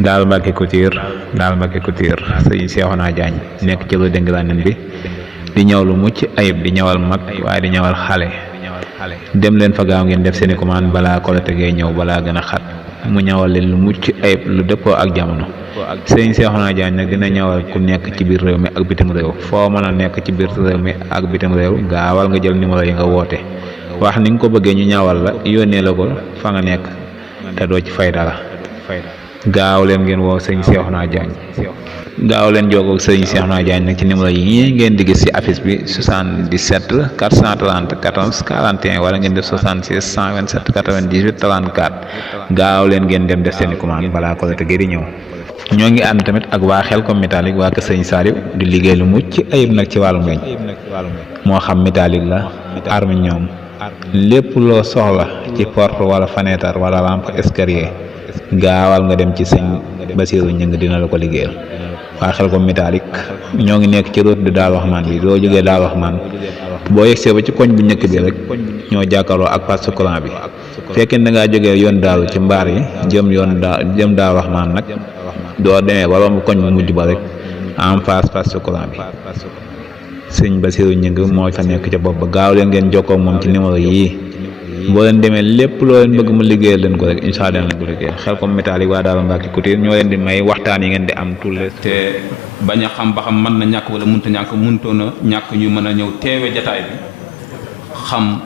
daal Mbàkke Couture sëñ Seexuna Jaañ nekk ci lu dëng lanen bi di ñëw lu mucc ayib di ñëwal mag waaye di ñëwal xale dem leen fa gaaw ngeen def seeni commande balaa Korite gee ñëw balaa gën a xat mu ñëwal leen lu mucc ayib lu dëppoo ak jamono. sëñ Seexuna Jaañ nag dina ñëwal ku nekk ci biir réew mi ak bitim réew foo mën a nekk ci biir réew mi ak bitim réew gaawal nga jël numéro yi nga woote wax ni nga ko bëggee ñu ñawal la yónnee la ko fa nga nekk te doo ci fay dara. gaaw leen ngeen woo sëñ Seexuna Jaañ gaaw leen jokkoo ak sëñ Seexuna Jaañ nag ci numéro yi ngeen di gis ci affiche bi 77 430 14 41 wala ngeen def 76 127 98 34 gaaw leen ngeen dem def seeni commande balaa Korite gi di ñëw. ñoo ngi ànd tamit ak waa Xelcom métallique waa kër sëñ Saliou di liggéey lu mucc ayib nag ci wàllum weñ moo xam métallique la arminium lépp loo soxla ci porte wala fenêtre wala lampe escalier gaawal nga dem ci sëñ Basiiru Ñëng dina la ko liggéeyal. waa Xelcom métallique ñoo ngi nekk ci route de Daaru Rahman bi doo jógee Daaru Rahman boo yegsee ba ci koñ bu njëkk bi rek ñoo jàkkaarloo ak poste courant bi fekkee da ngaa jógee yoon daaru ci mbaar yi jëm Daaru Rahman nag doo demee ba romb koñ bu mujj ba rek en face poste courant bi sëñ Basiiru Ñëng moo fa nekk ca bopp ba gaaw leen ngeen jokkoo moom ci numéro yii boo leen demee lépp loo leen bëgg mu liggéeyal leen ko rek incha allah leen ko liggéeyal. Xelcom métallique waa Daaru Mbàkke Couture ñoo leen di may waxtaan yi ngeen di am tout le te bañ a xam ba xam mën na ñàkk wala mënta ñàkk mëntoon a ñàkk ñu mën a ñëw teewe jataay bi xam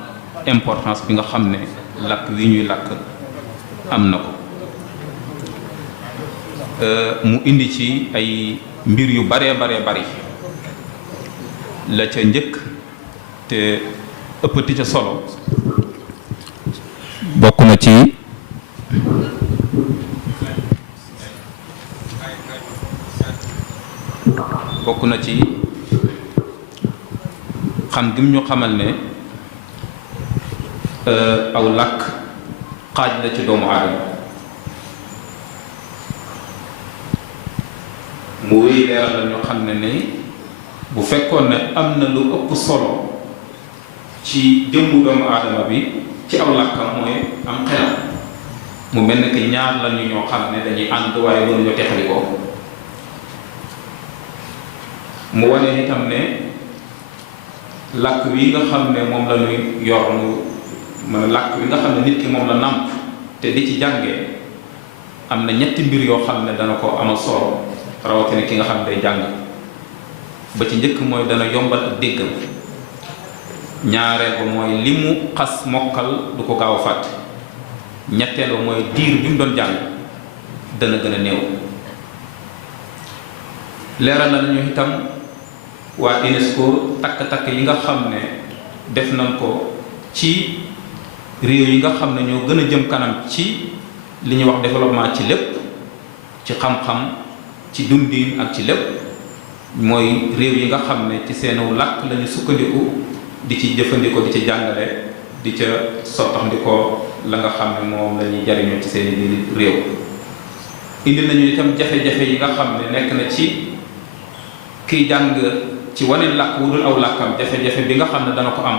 importance bi nga xam ne lakk wi ñuy lakk am na ko mu indi ci ay mbir yu baree bari la ca njëkk te ëppati ca solo bokk na ci xam gi ñu xamal ne aw làkk xaaj la ci doomu aadama mu wéy leeral la ñu xam ne bu fekkoon ne am na lu ëpp solo ci jëmmu doomu aadama bi ci aw làkkam mooy am xelam mu mel ne que ñaar la ñu ñoo xam ne dañuy ànd waaye mënuñu teqali ko mu wane itam ne làkk wi nga xam ne moom la ñuy yor mu làkk wi nga xam ne nit ki moom la nàmp te di ci jàngee am na ñetti mbir yoo xam ne dana ko amal solo rawatina ki nga xam ne day jàng ba ci njëkk mooy dana yombal ak déggam ñaareel ba mooy li mu xas mokkal du ko gaaw a fàtte ñetteel ba mooy diir bi mu doon jàng dana gën a néew. leeral na nañu itam waa UNESCO takk-takk yi nga xam ne def nañ ko ci réew yi nga xam ne ñoo gën a jëm kanam ci li ñuy wax développement ci lépp ci xam-xam ci dundin ak ci lépp mooy réew yi nga xam ne ci seenu làkk lañu sukkandiku di ci jëfandikoo di ci jàngale di ca sottaxndikoo la nga xam ne moom la ñuy jariñoo ci seeni biir réew. indi nañu itam jafe-jafe yi nga xam ne nekk na ci kiy jàng ci waneen làkk wudul aw làkkam jafe-jafe bi nga xam ne dana ko am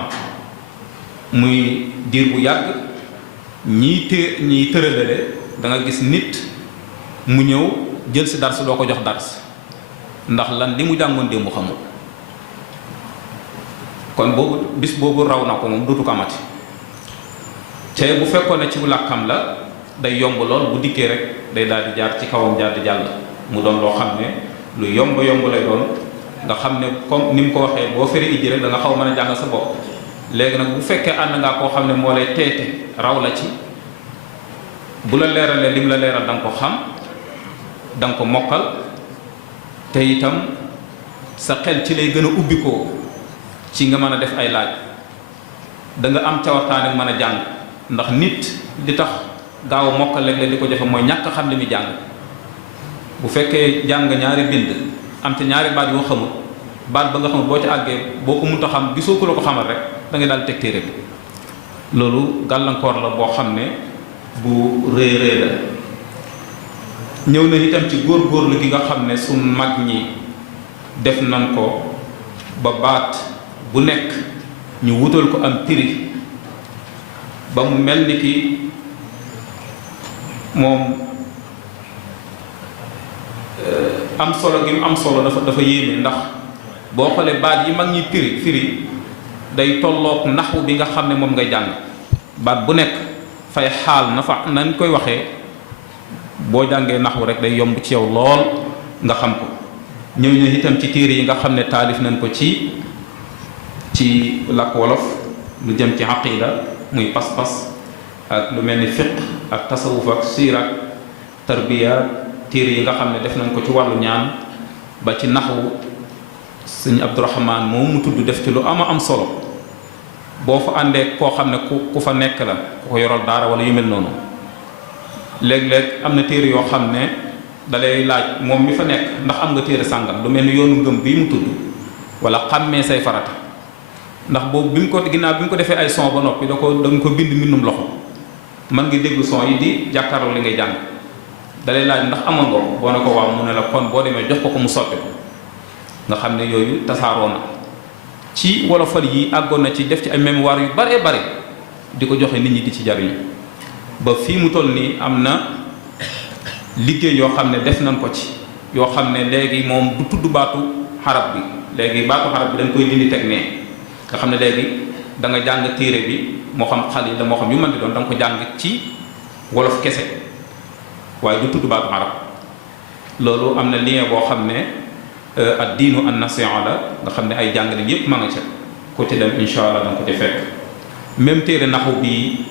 muy diir bu yàgg ñiy tëralale da nga gis nit mu ñëw jël si dars doo ko jox dars ndax lan li mu jàngoon démb xamul kon boobu bis boobu raw na ko moom dootu ko amati te bu fekkoon ne ci làkkam la day yomb lool bu dikkee rek day daal di jaar ci kawam jaar di jàll mu doon loo xam ne lu yomb lay doon nga xam ne comme ni mu ko waxee boo feri ijji rek da nga xaw mën a jàngal sa bopp léegi nag bu fekkee ànd ngaa koo xam ne moo lay teete raw la ci bu la leeralee lim la leeral da nga ko xam da nga ko mokkal te itam sa xel ci lay gën a ubbi ko ci nga mën a def ay laaj da nga am cawartaane mën a jàng ndax nit li tax gaaw a mokkal léeg-léeg di ko jafe mooy ñàkk xam li muy jàng bu fekkee jàng ñaari bind am te ñaari baat yoo xamul baat ba nga xamul boo ci àggee boo ko mënta xam gisoo ko la ko xamal rek da ngay daal teg téere bi loolu gàllankoor la boo xam ne bu rëy rëy la ñëw na itam ci góor-góorlu gi nga xam ne suñ mag ñi def nañ ko ba baat bu nekk ñu wutal ko am prix ba mu mel ni ki moom am solo gi mu am solo dafa yéeme, ndax boo xoolee baat yi mag ñi firi day tolloog naxwu bi nga xam ne moom ngay jàng. baat bu nekk fay xaal na fa nañ koy waxee, boo jàngee naxwu rek day yomb ci yow lool nga xam ko. ñëw na itam ci téere yi nga xam ne taalif nañ ko ci làkk wolof, lu jëm ci aqida muy pas-pas ak lu mel ni fiqh ak tasawuf ak siira tarbiya, téere yi nga xam ne def nañ ko ci wàllu ñaan ba ci naxwu. sëñ Abdourahman moom mu tudd def ci lu am solo. boo fa àndee koo xam ne ku fa nekk la, ku ko yoral daara wala yu mel noonu, léeg-léeg am na téere yoo xam ne dalay laaj moom mi fa nekk ndax am nga téere sàngam, lu mel ni yoonu ngëm bii mu tudd, wala xàmmee say farata. ndax boobu bi mu ko defee ay son ba noppi dañ ko bind mbindum loxo, man ngi déglu son yi di jàkkaarloo li ngay jàng. dalay laaj ndax amoon nga ko, boo ne ko waaw mu ne la kon boo demee jox ko mu sotti ko. nga xam ne yooyu tasaaroo na ci wolofal yi, àggoon na ci def ci ay mémoire yu bare bare di ko joxe nit ñi di ci jariñu. ba fii mu toll nii am na liggéey yoo xam ne def nañ ko ci, yoo xam ne léegi moom du tudd baatu xarab bi, léegi baatu xarab bi dañ koy dindi teg nee. nga xam ne léegi da nga jàng téere bi, moo xam xalil la moo xam yu mën di doon, da nga ko jàng ci wolof kese waaye du tudd baatu xarab. loolu am na lien boo xam ne ad diinu an nasiha la, nga xam ne ay jàngale yépp ma nga ca ku ci dem insha allah da nga ko ci fekk. même téere naxu bi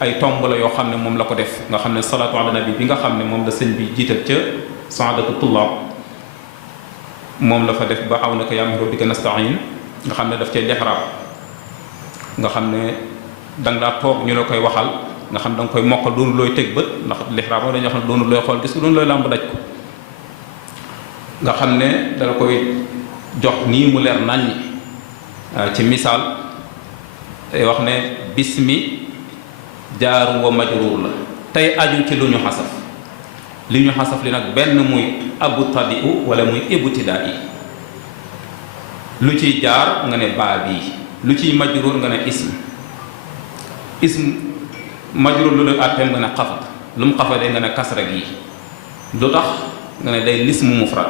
ay tomb la yoo xam ne moom la ko def, nga xam ne salaatu ala nabi bi nga xam ne moom la sëñ bi jiital ca saadatu tullaab, moom la fa def ba aw na ko yaa min rabbika nastain, nga xam ne daf cee lexraab, nga xam ne danga daa toog ñu la koy waxal, nga xam da nga koy mokkal doonu looy teg bët, ndax lexraab moo dañuy wax ne doonu looy xool gis ko, doonu looy làmb daj ko. nga xam ne dala koy jox nii mu leer naññ. ci misaal day wax ne bismi jaaru wa majruur la, tey aju ci lu ñu xasaf. li ñu xasaf li nag benn muy abtadi'u wala muy ibtida'i. lu ciy jaar nga ne baa bii, lu ciy majruur nga ne ism majruur lu dul àtteem nga ne xafat, lu mu xafadee nga ne kasra gi. lu tax nga ne day lismu mufrad.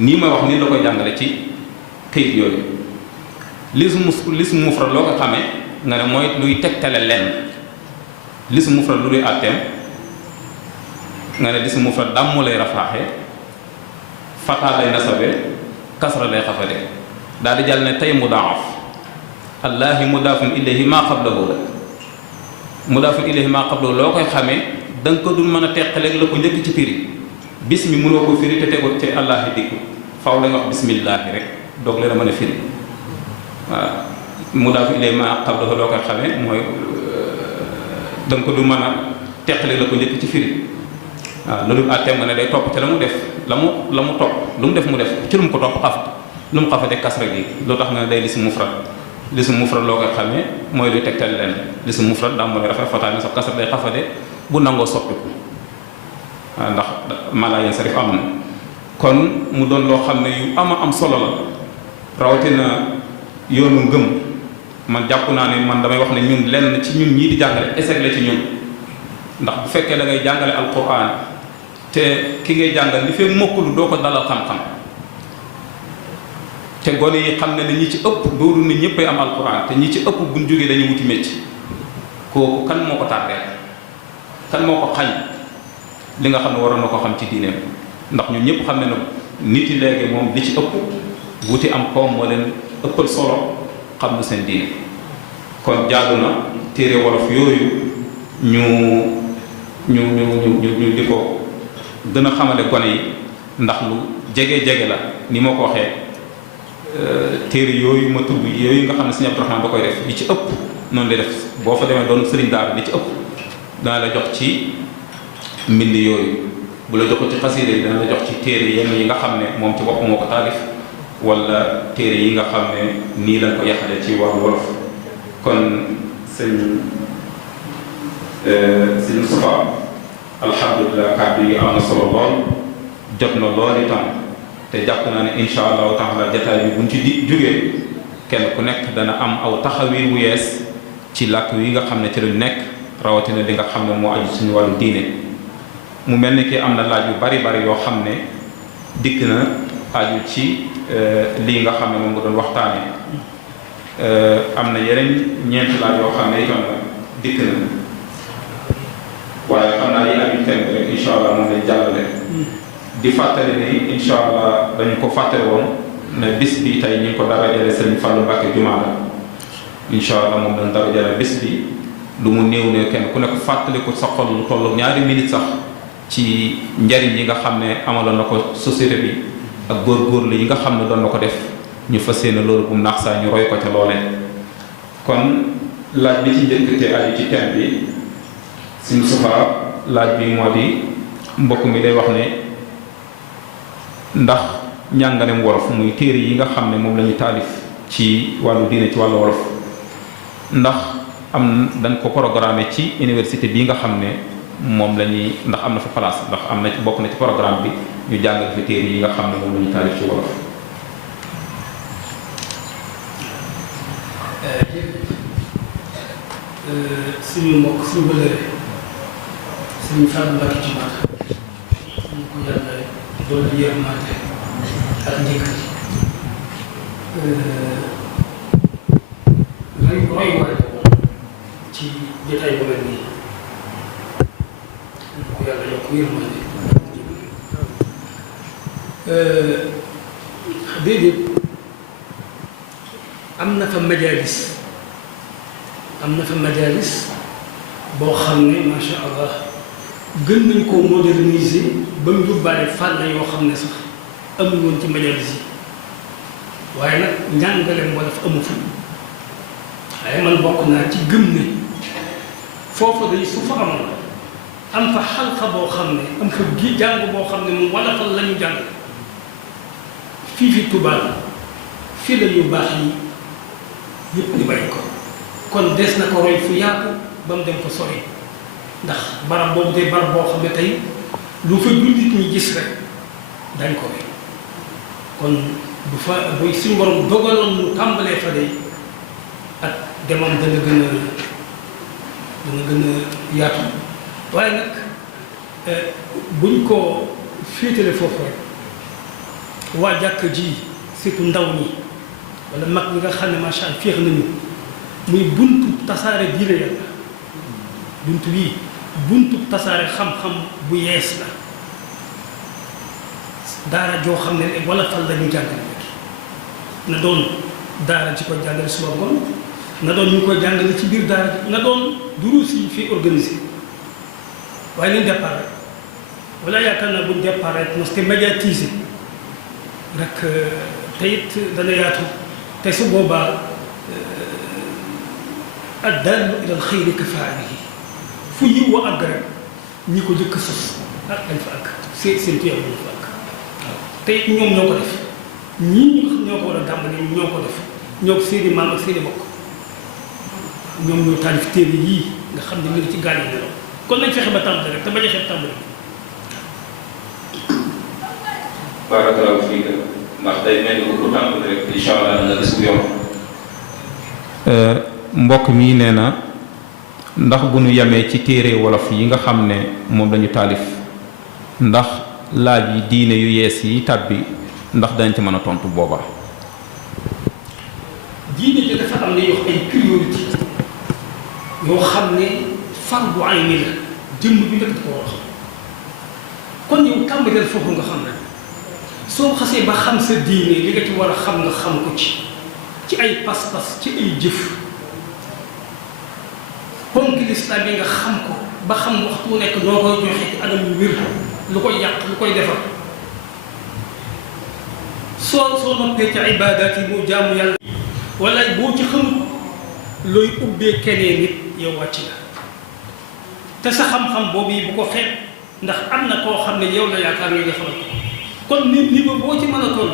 nii may wax nii la koy jàngale ci këyit yooyu. lismu mufrad loo ko xamee nga ne mooy luy tegtale lenn. lismu mufrad lu luy àtteem nga ne lismu mufrad dàmmu lay rafaaxe, fataa lay nasabe, kasra lay xafade. daal di jàll ne tey mudaaf. allaahi mudaafun ilayhi maa qablahu la. mudaafun ilayhi maa qablahu loo koy xamee da nga ko dul mën a teqaleeg la ko njëkk ci firi. bismi mënoo ko firi te tegul ci allaahi dikku, faw la nga wax bismillaahi rek doog leen a mën a firi. waaw mudaafun ilayhi maa qablahu loo koy xamee mooy da nga ko dul mën a teqaleeg la ko njëkk ci firi. waaw loolu àtteem nga ne day topp te la mu def la mu topp lu mu def mu def ci lu mu ko topp xafat, lu mu xafate kasra gi. loo tax nga ne day lismu mufrad. lismu mufrad loo koy xamee mooy luy tegtal leen. lismu mufrad daa mooy rafet fataa sax kasra day xafate bu nangoo soppiku. waaw ndax mala yeen sarif am na. kon mu doon loo xam ne yu am solo la, rawatina yoonu ngëm. man jàpp naa ne man damay wax ne ñun lenn ci ñun ñii di jàngale échec la ci ñun. ndax bu fekkee da ngay jàngale alquran te ki ngay jàngal li fee mokkulu doo ko dalal xam-xam, te gone yi xam ne ñi ci ëpp dooru ne ñëppay am alquran, te ñi ci ëpp buñ jógee dañuy wuti mécc. kooku kan moo ko tardeel, kan moo ko xañ li nga xam ne waroon na ko xam ci diineem. ndax ñun ñëpp xam ne nag nit yi léegi moom li ci ëpp wuti am koom moo leen ëppal solo xam lu seen diine. kon jaadu na téere wolof yooyu ñu di ko gën a xamale gone yi, ndax lu jege la ni ma ko waxee. téere yooyu ma tudd yooyu nga xam ne Sëriñ Abdourahmane da koy def li ci ëpp noonu lay def. boo fa demee doon sëriñ daara li ci ëpp dana la jox ci mbind yooyu. bu la joxul ci xasiida yi dana la jox ci téere yenn yi nga xam ne moom ci bopp moo ko taalif, wala téere yi nga xam ne nii lañ ko yaxale ci wàllu wolof. kon sëñ Moustapha alhamdulilah kàddu yi am na solo lool, jot na lool itam. te jàpp naa ne insha allahu taala jataay bi buñ ci jógee kenn ku nekk dana am aw taxawin wu yees ci làkk yi nga xam ne ci lu nekk, rawatina li nga xam ne moo aju suñu wàllu diine. mu mel ni ki am na laaj yu bari yoo xam ne dikk na aju ci lii nga xam ne moom nga doon waxtaane am na yeneen ñeenti laaj yoo xam ne itam dikk na waaye xam naa yi aju thème bi rek incha allah moom lañ jàllale di fàttali ni incha allah dañu ko fàttali woon ne bis bi tey ñu ngi ko dara jële Sëriñ Fallou Mbacké Jumaada incha allah moom dañ dara jële bis bi lu mu néew ne kenn ku nekk fàttali ko sa xol lu toll ñaari minute sax ci njariñ yi nga xam ne amaloon na ko société bi ak góorgóorlu yi nga xam ne doon na ko def ñu fas yéene loolu bu mu naax saa ñu roy ko ca loolee. kon laaj bi ci njëkk te aju ci thème bi suñu sufa laaj bi moo di mbokk mi day wax ne ndax njàngalem wolof muy téere yi nga xam ne moom la ñu taalif ci wàllu diine ci wàllu wolof ndax dañ ko programmé ci université bii nga xam ne moom la ñuy ndax am na fa place ndax am na ci bokk na ci programme bi ñu jàngal fi téere yi nga xam ne moom la ñu taalif ci wolof. suñu mbokk suñu bëlëre suñu Fallou Mbacké Jumaada ñu ko yàlla doon yërmande ak njëkk roy waay ci jotaay bu mel nii ñu ko yàlla yokk yërmande déedéet am na fa majalis boo xam ne macha allah gën nañ koo moderniser ba mu yóbbaale fànn yoo xam ne sax amul woon ci majalis yi waaye nag njàngaleem wala fa amu fa waaye man bokk naa ci gëm ne foofu day su fa amoon am fa xalqa boo xam ne am fa gi jàng boo xam ne moom wala fa la ñu jàng fii Tuubaa fii la yu baax yi yëpp di bàyyi ko kon des na ko roy fu yaatu ba mu dem ko sori ndax barab boobu day barab boo xam ne tey lu fa jullit ñi gis rek dañ ko roy kon bu fa buy suñu borom dogaloon mu tàmbalee fa day ak demam dana gën a yaatu waaye nag buñ ko féetale foofu rek waa jàkk ji surtout ndaw ñi wala mag ñi nga xam ne macha allah féex nañu muy buntu tasaare diine yàlla buntu bii buntu tasaare xam-xam bu yees la daara joo xam ne wala fal la ñu jàngale rek na doon daara ci ko jàngale suba ngoon na doon ñu koy jàngale ci biir daara na doon duruus yi fii organisé waaye nañ départ rek wala yaakaar naa buñ départ rek mos te médiatiser rek te it dana yaatu te su boobaa addaalu ilal xayri ka faa'ilihi fu yiw wa àgg rek ñi ko jëkk sos ak dañ fa àgg seen tuyaab ñu fa àgg waaw te it ñoom ñoo ko def ñii ñu ñoo ko war a tàmbali ñoo ko def ñoo ko seeni maam ak seeni bokk ñoom ñoo taalif téere yii nga xam ne ñu ngi ci gaal yi nelaw kon nañ fexe ba tàmbali rek te bañ a xeeb tàmbali barakallahu fiik ndax day mel ni ko tàmbali rek incha allah nga gis bu yomb. mbokk mi nee na ndax bu ñu yemee ci téere wolof yi nga xam ne moom lañu taalif ndax laaj yi diine yu yees yi tàbbi ndax dañ ci mën a tontu booba. diine ji dafa am ne yoo ay priorité yoo xam ne fardu ayni la jëmm bi nekk ko wax kon yow tàmbaleel foofu nga xam ne soo xasee ba xam sa diine li nga ci war a xam nga xam ko ci ay pas-pas ci ay jëf ponk lislaam yi nga xam ko ba xam waxtu wu nekk noo koy joxe ci anam yu wér lu koy yàq lu koy defar soo noppee ci ibaadaat yi moo jaamu yàlla wala boo ci xamul looy ubbee keneen nit yow wàcc la te sa xam-xam boobu yi bu ko xeeb ndax am na koo xam ne yow la yaakaar nga nga xamal ko kon nit ba boo ci mën a toll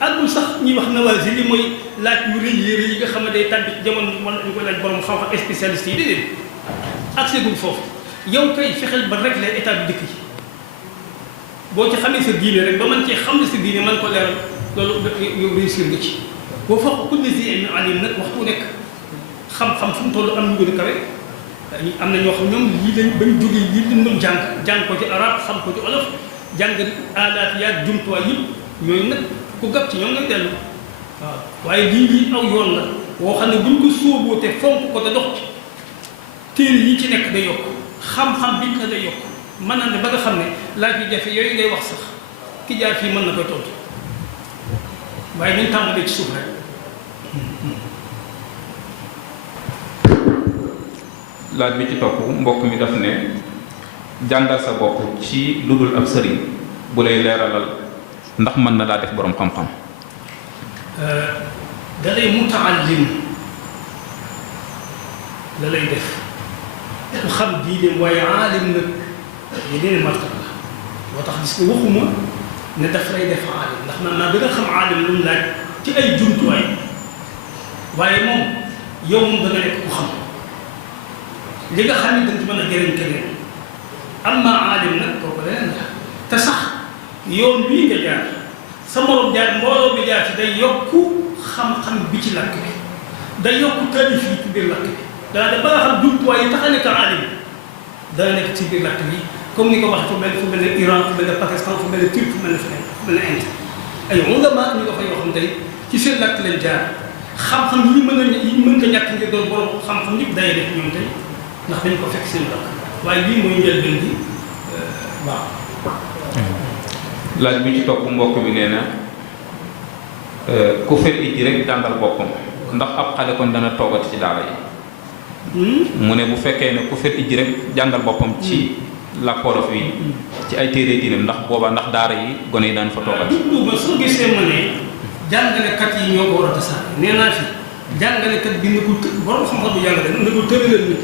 àggul sax ñuy wax nawaasi li mooy laaj yu rëy yi nga xam ne day tàbbi ci jamono wala ñu koy laaj borom xam-xam spécialiste yi déedéet accès gul foofu yow kay fexeel ba régler état bi dëkk ji boo ci xamee sa diine rek ba mën cee xam ne sa diine mën ko leeral loolu yow réussir nga ci boo foog kulli zi ilmin alim nag waxtu nekk xam-xam fu mu toll am ñu gën a kawe am na ñoo xam ñoom lii lañ bañ jógee lii lañ doon jàng ko ci arab xam ko ci olof jàng aadaat yaag jumtuwaay yëpp ñooyu nag ku gàpp ci ñoom ngay dellu waaw waaye lii aw yoon la woo xam ne buñ ko sóoboo te fonk ko da dox ci téere yi ci nekk day yokk xam-xam biñ la day yokk mën na ne ba nga xam ne laaj yu jafe yooyu ngay wax sax ki jaar fii mën na koy tontu waaye nañ tàmbalee ci suuf rek. laaj bi ci topp mbokk mi daf ne jàngal sa bopp ci lu dul ab sëriñ bu lay leeralal ndax mën na laa def boroom xam-xam. da lay mutaallim la lay def ku xam diineem waaye aalim nag yeneen martaba la moo tax gis nga waxuma ne daf lay def aalim ndax man naa gën a xam aalim lu mu laaj ci ay jumtuwaay waaye moom yow moom da nga nekk ku xam li nga xam ne dañ ci mën a jëriñ keneen am naa aalim nag kooku leneen la te sax yoon bii nga jaar sa morom jaar mbooloo bi jaar ci day yokku xam-xam bi ci lakk bi day yokku taalif yi ci biir lakk bi dana dem ba nga xam jumtuwaay yi tax a nekk aalim dana nekk ci biir lakk bi comme ni ko wax fu mel ne Iran fu mel ne Pakistan fu mel ne Turquie fu mel ne feneen fu mel ne Inde ay ulama ñu nga fa yoo xam tey ci seen lakk leen jaar xam-xam yi mën ko ñàkk ngir doon borom xam-xam ñëpp day def ñoom tey ndax dañ ko fekk seen lakk waaye lii mooy njëlbeen bi waaw. laaj bi ci topp mbokk mi nee na ku fer ijji rek jàngal boppam ndax ab xale kon dana toogati ci daara yi. mu ne bu fekkee ne ku fer ijji rek jàngal boppam ci làkk wolof yi ci ay téere diine ndax boobaa ndax daara yi gone yi daan fa toogati. ba soo gisee ma ne jàngalekat yi ñoo ko war a tasaare nee naa fi jàngalekat bi ne ko borom xam-xam bu jàngale ne ko tëralal nit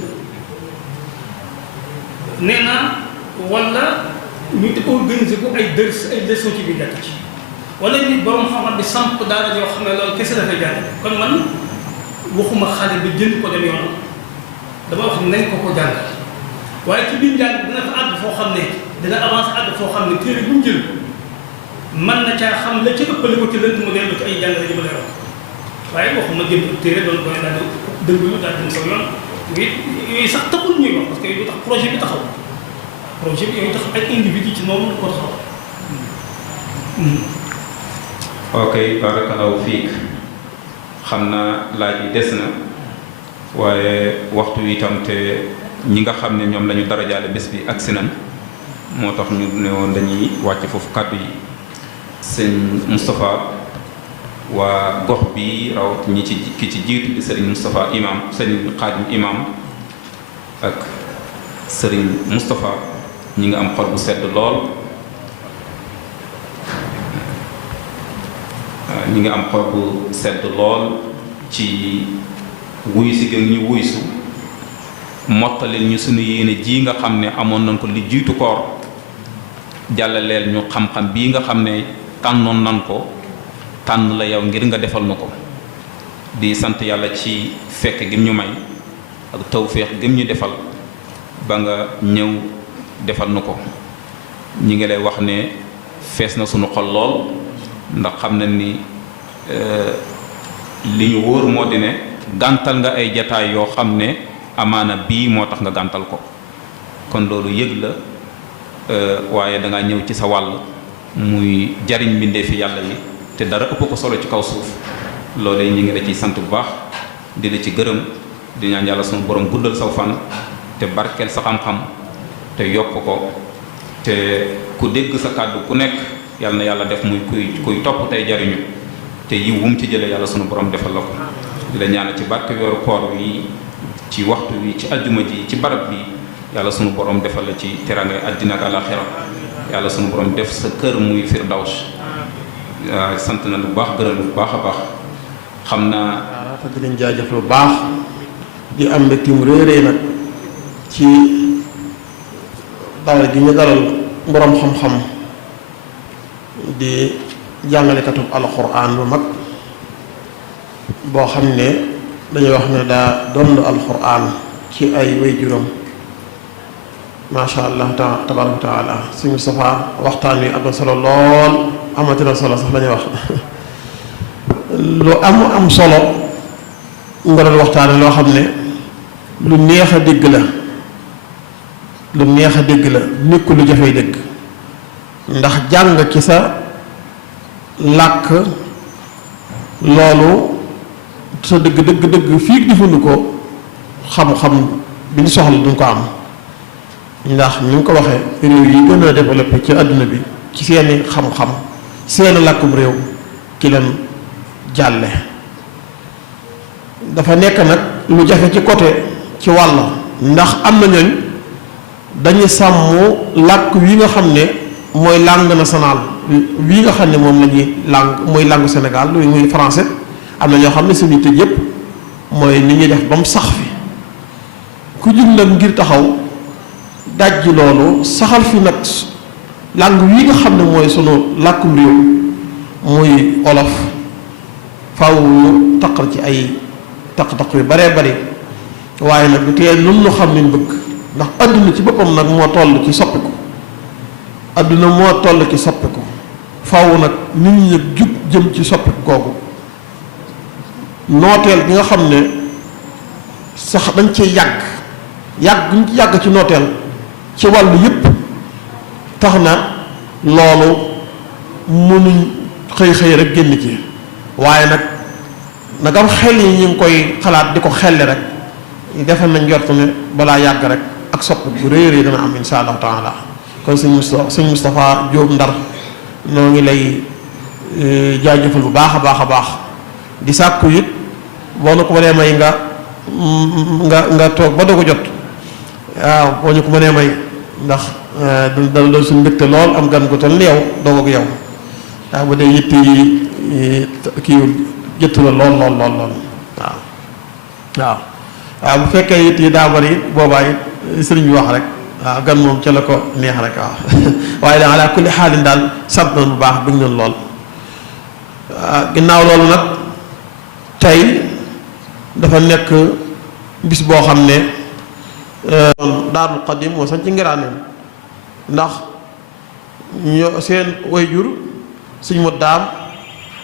nee naa wala ñu organiser ko ay dërs ay leçon ci biir jàkk ci wala nit borom xam-xam bi samp daara joo xam ne loolu kese dafay jàng kon man waxuma xale bi jënd ko dem yoon dama wax nañ ko jàngal waaye ci biir njàng dina fa àgg foo xam ne dina avancé àgg foo xam ne téere bu mu jël mën na caa xam la ca ëppale ko ci lënt mu dellu ci ay jàngale ji ma lay wax waaye waxuma jënd téere doon koy daal di dënglu daal di saw yoon yooyu sax taxul ñuy wax parce que yooyu tax projet bi taxaw projet bi yooyu tax ay individu ci moom ko taxaw. ok barakallahu fiik xam naa laaj yi des na waaye waxtu wi itam te ñi nga xam ne ñoom la ñu darajaale bés bi agsi nañ moo tax ñu ne woon dañuy wàcc foofu kàddu yi sëñ Moustapha waa gox bi rawat ñi ci ki ci jiitu di sëriñ Moustapha imam sëriñ Xaadim imam ak sëriñ Moustapha ñi nga am xol bu sedd lool ñi nga am xol bu sedd lool ci wuyu si gën ñu wuysu mottalil ñu suñu yéene ji nga xam ne amoon nañ ko li jiitu koor jàllaleel ñu xam-xam bii nga xam ne tànnoon nan ko tànn la yow ngir nga defal na ko di sant yàlla ci fekk gim ñu may ak tawféex gim ñu defal ba nga ñëw defal na ko ñi ngi lay wax ne fees na sunu xol lool ndax xam na ni li ñu wóor moo di ne gàntal nga ay jataay yoo xam ne amaana bii moo tax nga gàntal ko kon loolu yëg la waaye dangaa ñëw ci sa wàll muy jariñ mbindee fi yàlla yi te dara ëpp ko solo ci kaw suuf loolu ñu ngi la ciy sant bu baax di la ci gërëm di ñaan yàlla sunu borom guddal saw fan te barkeel sa xam-xam te yokk ko te ku dégg sa kàddu ku nekk yàlla na yàlla def muy kuy topp tey jariñu te yiw wum ci jëlee yàlla sunu borom defal la ko di la ñaanal ci barke weeru koor wi ci waxtu wi ci aljuma ji ci barab bi yàlla sunu borom defal la ci terangay àddina ak àlaxira yàlla sunu borom def sa kër muy firdaws sant na lu baax gërëm lu baax a baax xam naa te di leen jaajëf lu baax di am mbégte mu réeree nag ci dalal gi ñu dalal borom xam-xam di jàngalekatub alxuraan bu mag boo xam ne dañuy wax ne daa doon alxuraan ci ay waajuram macha allah tabaaraka wa taala suñu safaa waxtaan wi am na solo lool amatina solo sax lañuy wax lu am solo nga doon waxtaane loo xam ne lu neex a dégg la nekkul lu jafey dégg ndax jàng ci sa làkk loolu sa dëgg fii defuñu ko xam-xam bi ñu soxla duñ ko am ndax ni nga ko waxee réew yi gën a développé ci àdduna bi ci seeni xam-xam seeni làkkum réew ki leen jàlle dafa nekk nag lu jafe ci côté ci wàll ndax am na ñooñ dañuy sàmm làkk wi nga xam ne mooy langue nationale wi nga xam ne moom la ñuy mooy langue Sénégal lu muy français am na ñoo xam ne suñu tëj yëpp mooy ni ñuy def ba mu sax fi ku jug nag ngir taxaw dajji loolu saxal fi nag langue wi nga xam ne mooy sunu làkkum réew muy olof faw ñu taqal ci ay taq-taq yu baree bari waaye nag du tee nun ñu xam liñ bëgg ndax adduna ci boppam nag moo toll ci soppiku adduna moo toll ci soppiku faw nag nit ñi nag jug jëm ci soppiku googu nooteel bi nga xam ne sax dañ cee guñ ci yàgg ci nooteel ci wàllu yépp tax na loolu mënuñ xëy rek génn ci waaye nag nagam xel yi ñu ngi koy xalaat di ko xelli rek defal nañ njort ne balaa yàgg rek ak sopp bu réy dana am insha allahu taala kon sëñ Moustapha Diop Ndar noo ngi lay jaajëfal bu baax a baax di sàkku it boo nu ko mënee may nga toog ba doo ko jot waaw boo ñu ko mënee may ndax dana doon suñu mbégte lool am gan gu toll ni yow doog ak yow waaw bu dee yitt yi kii jëtt la lool waaw bu fekkee yitt yi daa bari it boobaa it sëriñ bi wax rek waaw gan moom ca la ko neex rek waaw waaye da ala kulli xaalin daal sant nañ bu baax bëgg nañ lool ginnaaw loolu nag tey dafa nekk bis boo xam ne Daarul Xadim moo sañ ci Ngiraaneen ndax ñoo seen wayjur sëñ mu daam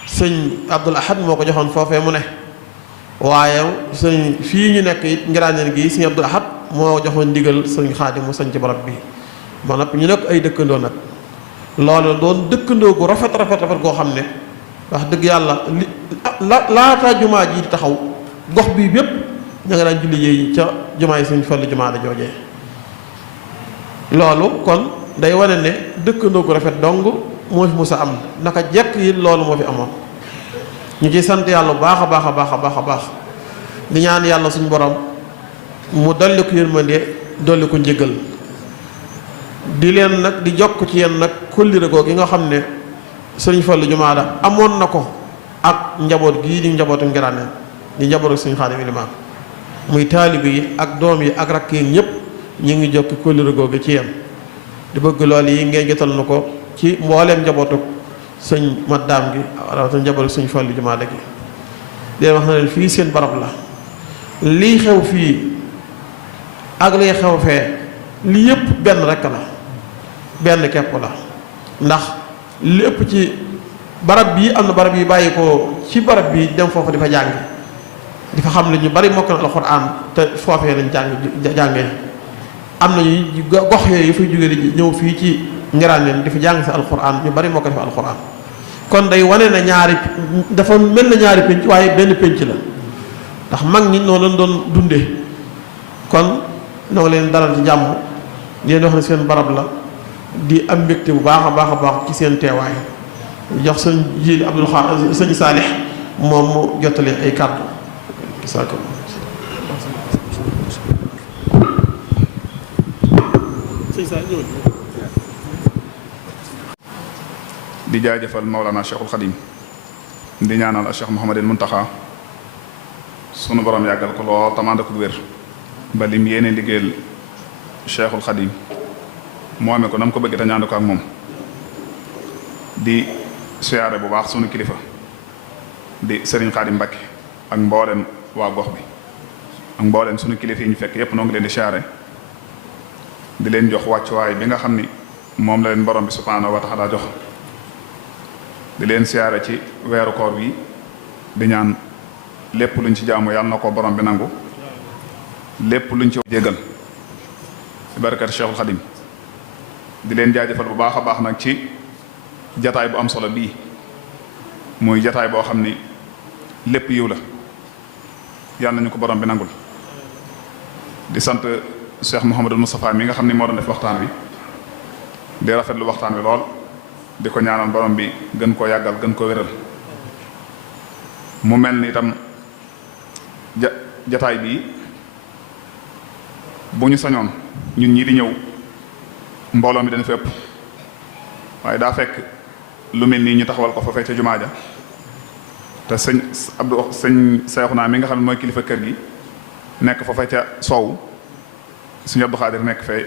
sëñ Abdul Ahad moo ko joxoon foofee mu ne waaye sëñ fii ñu nekk it Ngiraaneen gi sëñ Abdul Ahad moo joxoon ndigal sëñ Xaadim mu sañ ci barab bi ba noppi ñu nekk ay dëkkandoo nag loolu doon dëkkandoo gu rafet goo xam ne wax dëgg yàlla laata jumaa ji di taxaw gox bii bépp ña nga daan julli yi ca jumaa yi suñ Fallu jumaa da joojee loolu kon day wane ne dëkkandoo gu rafet dong moo fi musa am naka jekk yi loolu moo fi amoon ñu ci sant yàlla bu baax a baax di ñaan yàlla suñ borom mu dolli ko yërmande dolli ko njëgal di leen nag di jokk ci yéen nag kóllëre googu gi nga xam ne sëriñ Fallu jumaada amoon na ko ak njaboot gii di njabootu Ngiraaneen di njabootu sëriñ Xaadim Ilimaan muy taalibe yi ak doom yi ak rakk yi ñëpp ñu ngi jokki kóllëre googu ci yéen di bëgg lool yi ngeen jotal na ko ci mbooleem njabootu sëñ maddaam gi rawatina njabootu sëriñ Fallu jumaada gi di leen wax na leen fii seen barab la lii xew fii ak liy xew fee li yëpp benn rekk la benn kepp la ndax li ëpp ci barab bii am na barab yi bàyyi ko ci barab bi dem foofu di fa jàng di fa xam ne ñu bari mokk na alxuraan te foofee lañ jàngee am na ñu gox yooyu yu fay jógee di ñëw fii ci Ngiraaneen di fa jàng si alxuraan ñu bari mokk na fa alxuraan kon day wane na ñaari dafa mel na ñaari pénc waaye benn pénc la ndax mag ñi noonu lañ doon dundee kon noo ngi leen dalal ci jàmm di leen wax ne seen barab la di am mbégte bu baax a baax ci seen teewaay jox sëñ Jiili Abdul Xaadir sëñ Saalix moom mu jottali ay kàddu di jaajëfal Mawlana Cheikhul Xadim di ñaanal a Cheikh Mouhamadul Muntaxa sunu borom yàggal ko lool tamand ko wér ba lim yéene liggéeyal Cheikhul Xadim moo amee ko nam ko bëgg te ñaan ko ak moom di siyaare bu baax sunu kilifa di Serigne Xadim Mbakke ak mboolem waa gox bi ak mboolem sunu kilifa yi ñu fekk yépp noo ngi leen di siyaare di leen jox wàccuwaay bi nga xam ni moom la leen borom bi subhaanahu wa taala jox di leen siyaare ci weeru koor bi di ñaan lépp luñ ci jaamu yàlla na ko borom bi nangu lépp luñ ci jégal ci barkat Cheikhul Xadim di leen jaajëfal bu baax a baax nag ci jataay bu am solo bii muy jataay boo xam ni lépp yiw la yàlla nañu ko borom bi nangul di sant Cheikh Mouhamadul Moustapha mi nga xam ni moo doon def waxtaan wi di rafetlu waxtaan wi lool di ko ñaanal borom bi gën koo yàggal gën koo wéral mu mel ni itam jataay bii bu ñu sañoon ñun ñii di ñëw mbooloo mi dana fi ëpp waaye daa fekk lu mel nii ñu taxawal ko foofee ca jumaa ja te sëñ Seexuna mi nga xam ne mooy kilifa kër gi nekk foofee ca soow sëñ Abdou Xaadir nekk fee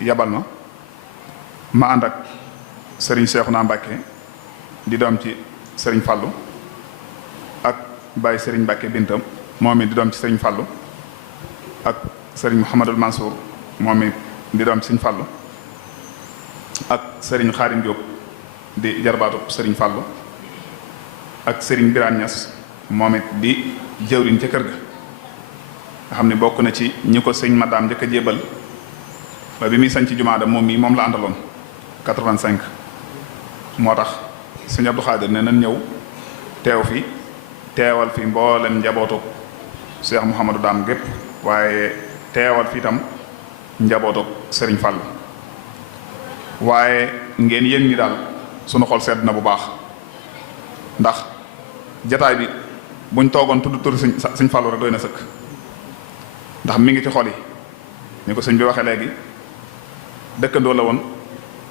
yabal ma ànd ak sëriñ Seexuna Mbàkke di doom ci sëriñ Fallu ak Baye sëriñ Mbàkke bintam moom it di doom ci sëriñ Fallu ak sëriñ Mouhamadul Mansour moom it di doom ci sëriñ Fallu ak sëriñ Xaadim Jóob di jarbaatu sëriñ Fallu ak sëriñ Biraan Ñas moom it di jëwriñ ca kër ga nga xam ne bokk na ci ñi ko sëñ Madaam njëkk a jébal ba bi muy sañ ci jumaada moom mii moom la àndaloon 85 moo tax sëñ Abdou Xaadir ne nan ñëw teew fi teewal fi mboolem njabootu Cheikh Mouhamadou Daam gépp waaye teewal fi itam njabootu sëriñ Fall waaye ngeen yéen ñi daal sunu xol sedd na bu baax ndax jataay bi buñ toogoon tudd turi sëñ Fallu rek doy na sëkk ndax mi ngi ci xol yi ni ko sëñ bi waxee léegi dëkkandoo la woon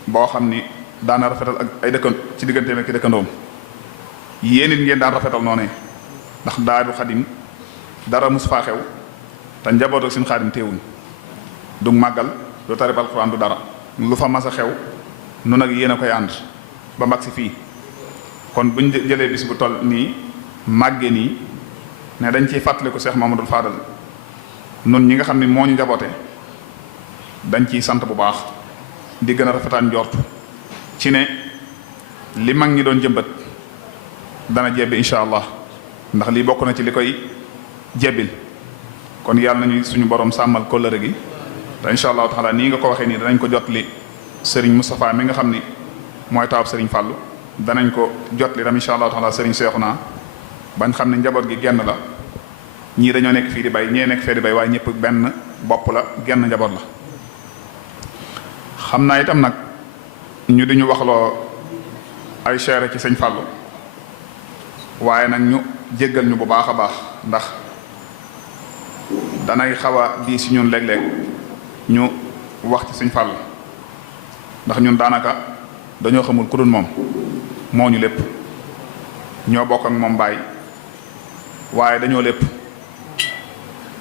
boo xam ni daana rafetal ak ay ci digganteem ak dëkkandoom yéen it ngeen daan rafetal noonu ndax Daaru Xadim dara mus faa xew te njaboot ak seen Xaadim teewuñ du màggal du tarib alxuraan du dara lu fa mas a xew nu nag yéen a koy ànd ba mag si fii kon buñ jëlee bis bu toll nii màggee nii ne dañ ciy fàttaliku Cheikh Mamadou Fadal nun ñi nga xam ne moo ñu njaboote dañ ciy sant bu baax di gën a rafetaan njort ci ne li mag ñi doon jëmbat dana jebbi incha allah ndax lii bokk na ci li koy jebbil kon yàlla nañu suñu borom sàmmal kóllëre gi te incha allahu taala nii nga ko waxee nii danañ ko jotli Serigne Moustapha mi nga xam ni mooy taawub Serigne Fallou danañ ko jotli tam incha allahu taala Serigne Cheikhouna bañ xam ne njaboot gi genn la ñii dañoo nekk fii di bay ñee nekk fee di bay waaye ñëpp benn bopp la genn njaboot la. xam naa itam nag ñu di ñu waxloo ay seere ci sëñ Fallou waaye nag ñu jéggal ñu bu baax a baax ndax danay xaw a di si ñun léeg-léeg ñu wax ci sëñ Fallou ndax ñun daanaka dañoo xamul ku dul moom moo ñu lépp ñoo bokk ak moom baay waaye dañoo lépp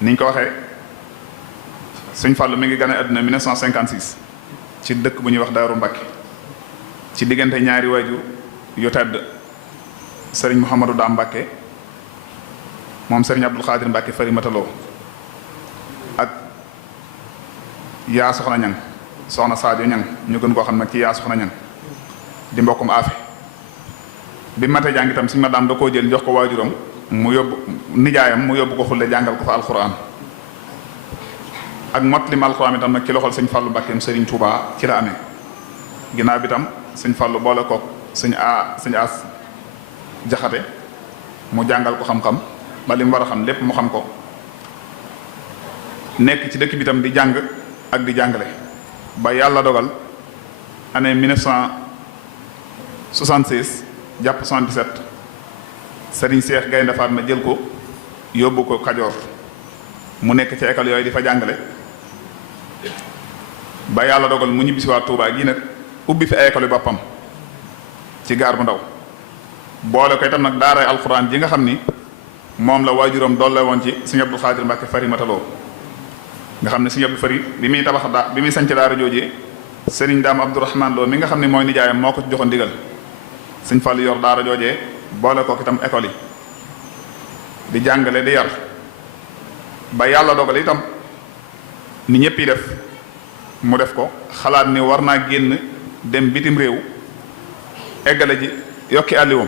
niñ ko waxee sëñ Fallou mi ngi gane àdduna 1956 ci dëkk bu ñuy wax Daaru Mbàkke ci diggante ñaari waajur yu tedd sëriñ Mouhamadou Daam Mbàkke moom sëriñ Abdul Xaadir Mbàkke fari mataloo ak yaa soxna ñang soxna Sadio ñang ñu gën koo xam nag ci yaa soxna ñang di mbokkum aafe bi mate jàng itam suñu ma daam da koo jël jox ko waajuram mu yóbbu nijaayam mu yóbbu ko xulle jàngal ko fa alxuraan ak mot lim alxuraan itam nag ci loxol sëñ Fallou Mbàkkeem sëriñ Touba ci la amee ginnaaw bi tam sëñ Fallou boole kook sëñ As Jaxate mu jàngal ko xam-xam ba li mu war a xam lépp mu xam ko nekk ci dëkk bi tam di jàng ak di jàngale ba yàlla dogal année 1976 jàpp 77 Serigne Cheikh Gaynde Fatma jël ko yóbbu ko Kajoor mu nekk ci école yooyu di fa jàngale ba yàlla dogal mu ñibbisiwaat Touba gii nag ubbi fi ay école yu boppam ci gaar bu ndaw boole ko itam nag daaray alxuraan ji nga xam ni moom la waajuram doole woon ci Sëriñ Abdou Xaadir Mbàkke fari mataloo nga xam ne Sëriñ Abdou fari bi muy tabax bi muy sanc daara joojee Sëriñ Daam Abdourahman Lo mi nga xam ne mooy nijaayam moo ko ci joxoon ndigal Sëriñ Fallu yor daara joojee boole ko itam école yi di jàngale di yar ba yàlla dogal itam ni ñëpp yi def mu def ko xalaat ni war naa génn dem bitim réew eggale ji yokki àlliwoom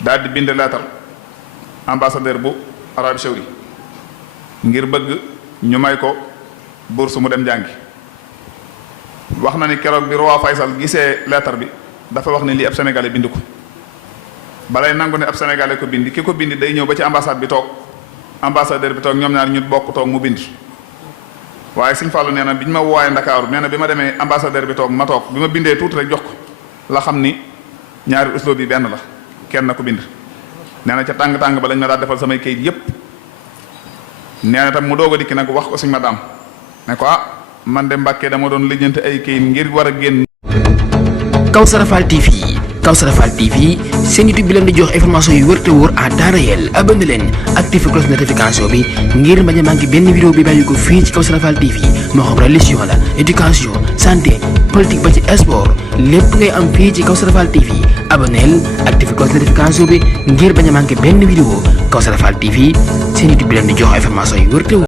daal di bind leetar ambassadeur bu Arabie Saoudite ngir bëgg ñu may ko bourse mu dem jàngi wax na ni keroog bi roi Faysal gisee lettre bi dafa wax ne lii ab sénégalais bind ko balay nangu ne ab sénégalais ko bind ki ko bind day ñëw ba ci ambassade bi toog ambassadeur bi toog ñoom ñaar ñu bokk toog mu bind waaye Sëñ Fallu nee na bi ñu ma wooyee Ndakaaru nee na bi ma demee ambassadeur bi toog ma toog bi ma bindee tuuti rek jox ko la xam ni ñaari usloob bi benn la kenn na ko bind nee na ca tàng-tàng ba lañ ma daal defal samay kayit yépp nee na tam mu doog a dikki nag wax ko suñ ma daam ne ko man de Mbàkke dama doon lijjanti ay kayit ngir war a génn. Kawsara Fall TV seen YouTube bi leen di jox information yu wër te wóor à temps réel. abonné leen activé cloche notification bi ngir bañ a manqué benn vidéo bi bàyyi ko fii ci Kawsara Fall TV moo xam religion la éducation santé politique ba ci sport lépp ngay am fii ci Kawsara Fall TV. abonneel activé cloche notification bi ngir bañ a manqué benn vidéo. Kawsara Fall TV seen YouTube bi leen di jox information yu wër te wóor.